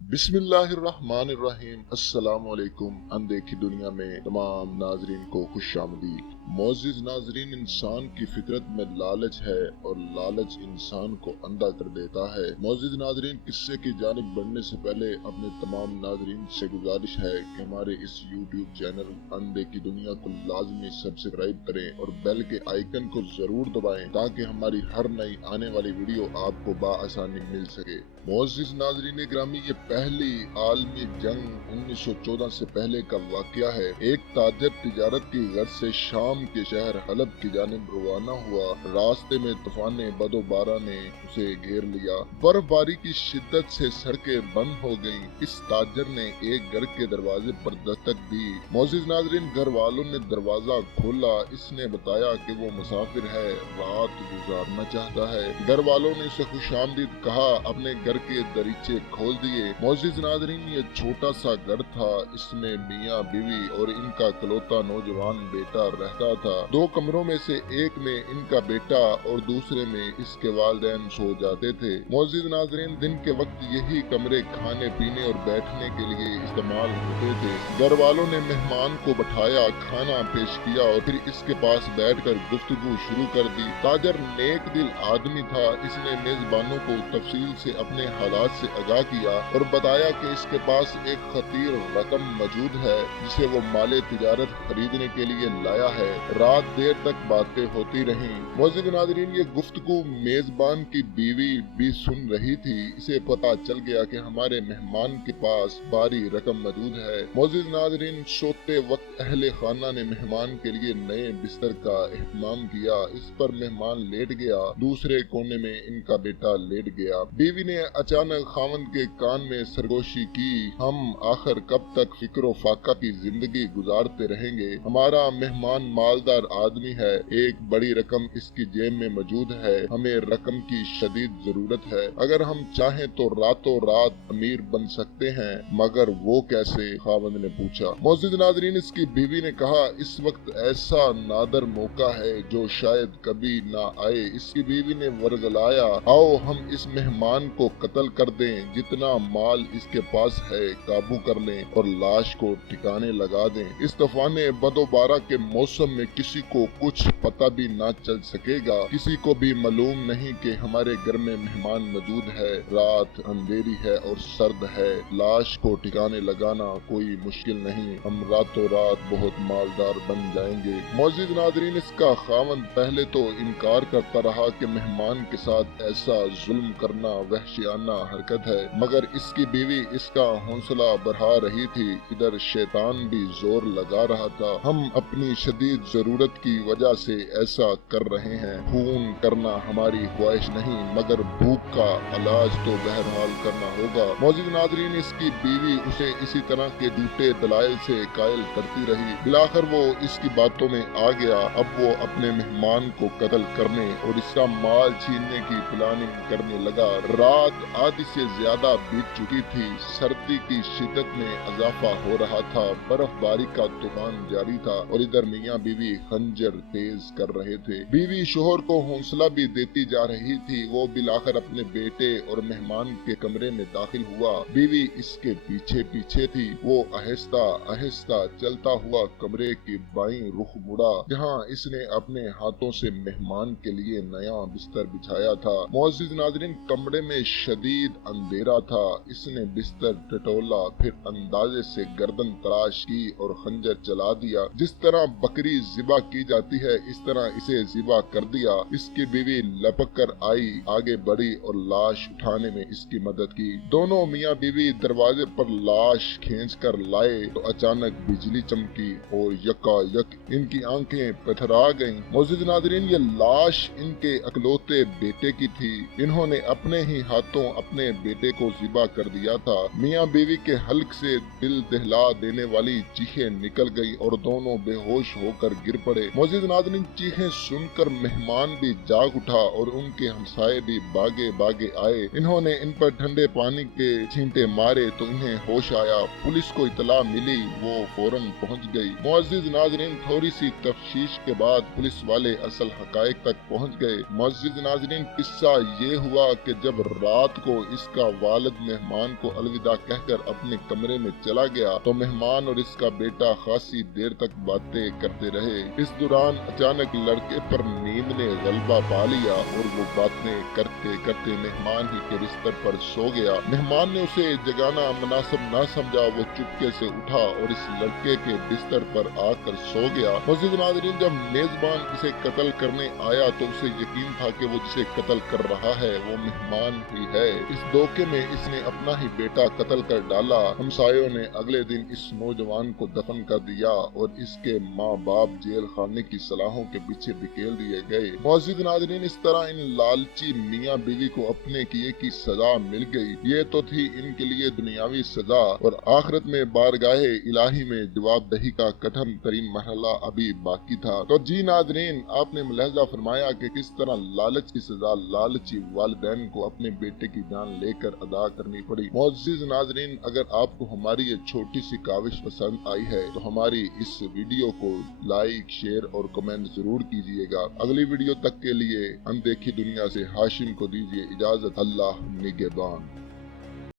बिस्मिल्लाहिर्रहमानिर्रहीम। अस्सलाम वालेकुम। अनदेखी दुनिया में तमाम नाजरीन को खुश आमदीद। मोअज़्ज़िज़ नाजरीन, इंसान की फितरत में लालच है और लालच इंसान को अंधा कर देता है। मोअज़्ज़िज़ नाजरीन, किस्से की जानिब बढ़ने से पहले अपने तमाम नाजरीन से गुजारिश है कि हमारे इस यूट्यूब चैनल अनदेखी दुनिया को लाजमी सब्सक्राइब करें और बेल के आइकन को जरूर दबाएं ताकि हमारी हर नई आने वाली वीडियो आपको बाआसानी मिल सके। मोअज़्ज़िज़ नाज़रीन ग्रामी, ये पहली आलमी जंग 1914 से पहले का वाक़या है। एक ताजर तिजारत की गर्ज से शाम के शहर हलब की जानिब रवाना हुआ। रास्ते में तूफान बदोबारा ने उसे घेर लिया। बर्फबारी की शिद्दत से सड़कें बंद हो गईं। इस ताजर ने एक घर के दरवाजे पर दस्तक दी। मोअज़्ज़िज़ नाज़रीन, घर वालों ने दरवाजा खोला। इसने बताया कि वो मुसाफिर है, रात गुजारना चाहता है। घर वालों ने उसे खुशामदीद कहा, अपने घर के दरीचे खोल दिए। मोअज़्ज़िज़ नाज़रीन, ये छोटा सा घर था। इसमें मियाँ बीवी और इनका इकलौता नौजवान बेटा रहता था। दो कमरों में से एक में इनका बेटा और दूसरे में इसके वालिदैन सो जाते थे। मोअज़्ज़िज़ नाज़रीन, दिन के वक्त यही कमरे खाने पीने और बैठने के लिए इस्तेमाल होते थे। घर वालों ने मेहमान को बैठाया, खाना पेश किया और फिर इसके पास बैठकर गुफ्तगू शुरू कर दी। ताजर नेक दिल आदमी था। इसने मेजबानों को तफसील से अपने हालात से आगाह किया और बताया कि इसके पास एक खतीर रकम मौजूद है जिसे वो माले तिजारत खरीदने के लिए लाया है। रात देर तक बातें होती रहीं। मोअज़्ज़िज़ नाज़रीन, ये गुफ्तगू मेजबान की बीवी भी सुन रही थी। इसे पता चल गया कि हमारे मेहमान के पास भारी रकम मौजूद है। मोअज़्ज़िज़ नाज़रीन, सोते वक्त अहले खाना ने मेहमान के लिए नए बिस्तर का एहतमाम किया। इस पर मेहमान लेट गया। दूसरे कोने में इनका बेटा लेट गया। बीवी ने अचानक खावंद के कान में सरगोशी की, हम आखिर कब तक फिक्रो फाका की जिंदगी गुजारते रहेंगे? हमारा मेहमान मालदार आदमी है, एक बड़ी रकम इसकी जेब में मौजूद है। हमें रकम की शदीद जरूरत है। अगर हम चाहें तो रातों रात अमीर बन सकते हैं, मगर वो कैसे? खावंद ने पूछा। मोअज़्ज़िज़ नाज़रीन, इसकी बीवी ने कहा, इस वक्त ऐसा नादर मौका है जो शायद कभी ना आए। इसकी बीवी ने वर्गलाया, आओ हम इस मेहमान को कत्ल कर दें। जितना माल इसके पास है काबू कर लें और लाश को ठिकाने लगा दें। इस तूफान बदोबारा के मौसम में किसी को कुछ पता भी ना चल सकेगा। किसी को भी मालूम नहीं कि हमारे घर में मेहमान मौजूद है। रात अंधेरी है और सर्द है। लाश को ठिकाने लगाना कोई मुश्किल नहीं। हम रातों रात बहुत मालदार बन जाएंगे। मोअज़्ज़िज़ नाज़रीन, इसका खावंद पहले तो इनकार करता रहा कि मेहमान के साथ ऐसा जुल्म करना वहशियाना हरकत है, मगर इसकी बीवी इसका हौसला बढ़ा रही थी। इधर शैतान भी जोर लगा रहा था। हम अपनी शदीद जरूरत की वजह से ऐसा कर रहे हैं। खून करना हमारी ख्वाहिश नहीं, मगर भूख का इलाज तो बहरहाल करना होगा। मोअज़्ज़िज़ नाज़रीन, इसकी बीवी उसे इसी तरह के झूठे दलाइल से कायल करती रही। बिलाखिर वो इसकी बातों में आ गया। अब वो अपने मेहमान को कत्ल करने और इसका माल छीनने की प्लानिंग करने लगा। रात आधी से ज्यादा बीत चुकी थी। सर्दी की शिद्दत में इजाफा हो रहा था। बर्फबारी का तूफान जारी था और इधर मियाँ बीवी खंजर तेज कर रहे थे। बीवी शोहर को हौसला भी देती जा रही थी। वो बिलाखिर अपने बेटे और मेहमान के कमरे में दाखिल हुआ। बीवी इसके पीछे पीछे थी। वो आहिस्ता आहिस्ता चलता हुआ कमरे की बाईं रुख मुड़ा, जहाँ इसने अपने हाथों से मेहमान के लिए नया बिस्तर बिछाया था। मोअज़्ज़िज़ नाज़रीन, कमरे में शदीद अंधेरा था। इसने बिस्तर टटोला, फिर अंदाजे से गर्दन तराश की और खंजर चला दिया। जिस तरह बकरी ज़िबा की जाती है, इस तरह इसे ज़िबा कर दिया। इसकी बीवी लपक कर आई, आगे बढ़ी और लाश उठाने में इसकी मदद की। दोनों मियाँ बीवी दरवाजे पर लाश खींच कर लाए तो अचानक बिजली चमकी और यकायक इनकी आंखें पथरा गईं। मोअज़्ज़िज़ नाज़रीन, ये लाश इनके अकलौते बेटे की थी। इन्होंने अपने ही हाथों अपने बेटे को ज़िबा कर दिया था। मियाँ बीवी के हल्क से दिल दहला देने वाली चीखें निकल गई और दोनों बेहोश होकर पर गिर पड़े। मौजूद नाज़रीन, चीखें सुनकर मेहमान भी जाग उठा और उनके हमसाये भी भागे भागे आए। इन्होंने इन पर ठंडे पानी के छींटे मारे तो इन्हें होश आया। पुलिस को इतला मिली, वो फौरन पहुंच गई। मौजूद नाज़रीन, थोड़ी सी तफ्तीश के बाद पुलिस वाले असल हकायक तक पहुंच गए। मौजूद नाज़रीन, किस्सा ये हुआ कि जब रात को इसका वालिद मेहमान को अलविदा कहकर अपने कमरे में चला गया तो मेहमान और इसका बेटा खासी देर तक बातें करते रहे। इस दौरान अचानक लड़के पर नींद ने गलबा पा लिया और वो बातें करते करते मेहमान ही के बिस्तर पर सो गया। मेहमान ने उसे जगाना मुनासिब न समझा। वो चुपके से उठा और इस लड़के के बिस्तर पर आकर सो गया। मौजूद नाज़रीन, जब मेजबान इसे कत्ल करने आया तो उसे यकीन था कि वो जिसे कत्ल कर रहा है वो मेहमान ही है। इस धोखे में इसने अपना ही बेटा कत्ल कर डाला। हमसायों ने अगले दिन इस नौजवान को दफन कर दिया और इसके माँ बाप जेल खाने की सलाहों के पीछे बिकेल दिए गए। मौजूद नाज़रीन, इस तरह इन लालची मियाँ बीवी को अपने किए की सजा मिल गई। ये तो थी इनके लिए दुनियावी सजा और आखिरत में बारगाहे इलाही में जवाबदही का कठिन तरीन मरहला अभी बाकी था। तो जी नाज़रीन, आपने मुलाहिजा फरमाया कि किस तरह लालच की सजा लालची वालिदैन को अपने बेटे की जान लेकर अदा करनी पड़ी। मौजूद नाज़रीन, अगर आपको हमारी ये छोटी सी काविश पसंद आई है तो हमारी इस वीडियो को लाइक, शेयर और कमेंट जरूर कीजिएगा। अगली वीडियो तक के लिए अनदेखी दुनिया से हाशिम को दीजिए इजाजत। अल्लाह निगहबान।